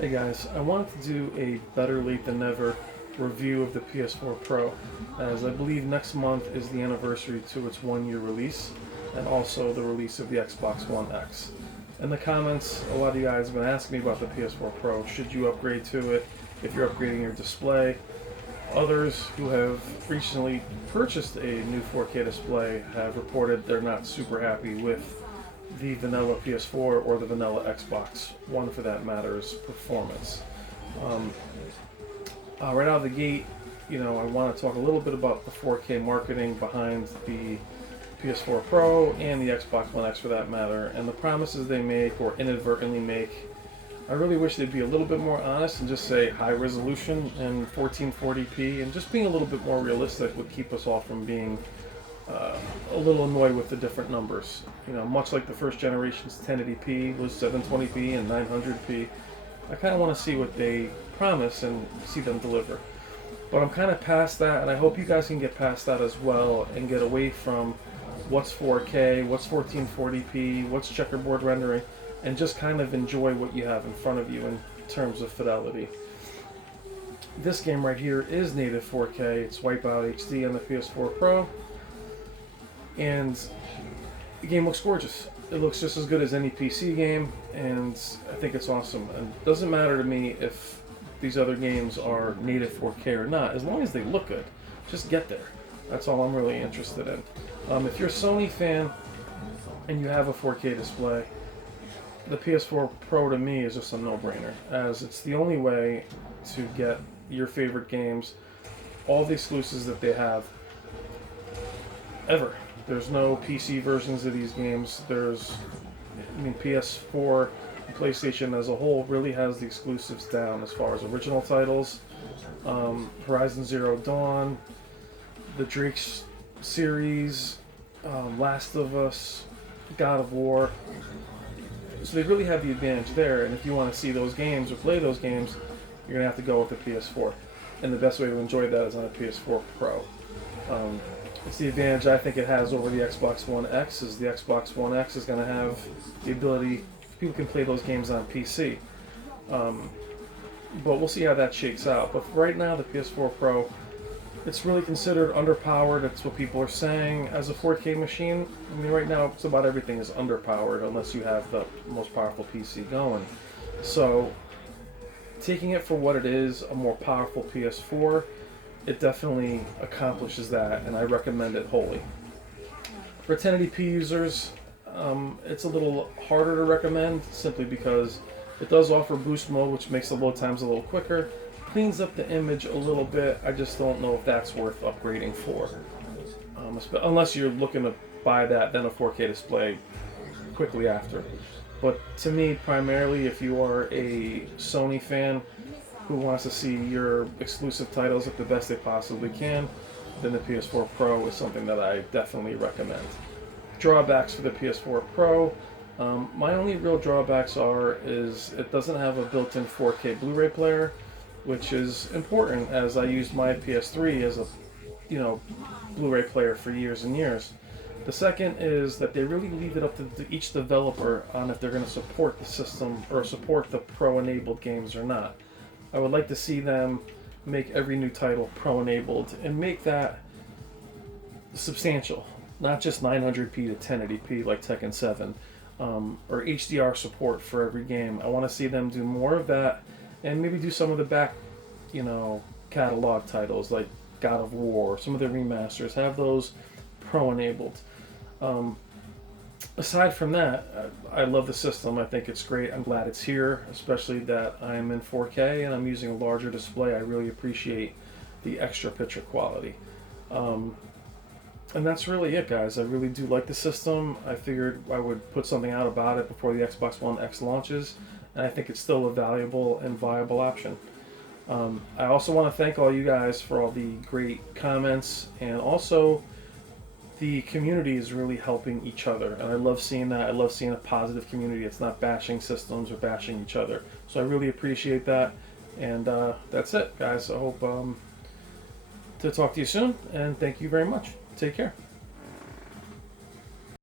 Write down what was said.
Hey guys, I wanted to do a better late than never review of the PS4 Pro, as I believe next month is the anniversary to its 1 year release, and also the release of the Xbox One X. In the comments, a lot of you guys have been asking me about the PS4 Pro. Should you upgrade to it if you're upgrading your display? Others who have recently purchased a new 4K display have reported they're not super happy with the vanilla PS4 or the vanilla Xbox One for that matter's performance. Um, right out of the gate, I want to talk a little bit about the 4K marketing behind the PS4 Pro and the Xbox One X for that matter, and the promises they make or inadvertently make. I really wish they'd be a little bit more honest and just say high resolution and 1440p, and just being a little bit more realistic would keep us all from being a little annoyed with the different numbers. Much like the first generation's 1080p was 720p and 900p, I kind of want to see what they promise and see them deliver. But I'm kind of past that, and I hope you guys can get past that as well and get away from what's 4K, what's 1440p, what's checkerboard rendering, and just kind of enjoy what you have in front of you in terms of fidelity. This game right here is native 4K. It's Wipeout HD on the PS4 Pro. And the game looks gorgeous. It looks just as good as any PC game, and I think it's awesome. And it doesn't matter to me if these other games are native 4K or not, as long as they look good. Just get there. That's all I'm really interested in. If you're a Sony fan and you have a 4K display, the PS4 Pro to me is just a no-brainer, as it's the only way to get your favorite games, all the exclusives that they have, ever. There's no PC versions of these games. PS4 and PlayStation as a whole really has the exclusives down as far as original titles. Horizon Zero Dawn, the Drake series, Last of Us, God of War. So they really have the advantage there, and if you want to see those games or play those games, you're going to have to go with the PS4. And the best way to enjoy that is on a PS4 Pro. It's the advantage I think it has over the Xbox One X, is the Xbox One X is going to have the ability, people can play those games on PC. But we'll see how that shakes out. But right now, the PS4 Pro, it's really considered underpowered. That's what people are saying as a 4K machine. Right now, it's about everything is underpowered unless you have the most powerful PC going. So, taking it for what it is, a more powerful PS4, it definitely accomplishes that, and I recommend it wholly. For 1080p users, it's a little harder to recommend, simply because it does offer boost mode, which makes the load times a little quicker, cleans up the image a little bit. I just don't know if that's worth upgrading for. Unless you're looking to buy that, then a 4K display quickly after. But to me, primarily, if you are a Sony fan who wants to see your exclusive titles at the best they possibly can, then the PS4 Pro is something that I definitely recommend. Drawbacks for the PS4 Pro, my only real drawbacks is it doesn't have a built-in 4K Blu-ray player, which is important, as I used my PS3 as a Blu-ray player for years and years. The second is that they really leave it up to each developer on if they're going to support the system or support the Pro-enabled games or not. I would like to see them make every new title Pro-enabled and make that substantial, not just 900p to 1080p like Tekken 7, or HDR support for every game. I want to see them do more of that, and maybe do some of the back, catalog titles like God of War, some of the remasters, have those Pro-enabled. Aside from that, I love the system. I think it's great. I'm glad it's here, especially that I'm in 4K and I'm using a larger display. I really appreciate the extra picture quality. And that's really it, guys. I really do like the system. I figured I would put something out about it before the Xbox One X launches, and I think it's still a valuable and viable option. I also want to thank all you guys for all the great comments, and also the community is really helping each other, and I love seeing that. I love seeing a positive community. It's not bashing systems or bashing each other. So I really appreciate that, and that's it, guys. I hope to talk to you soon, and thank you very much. Take care.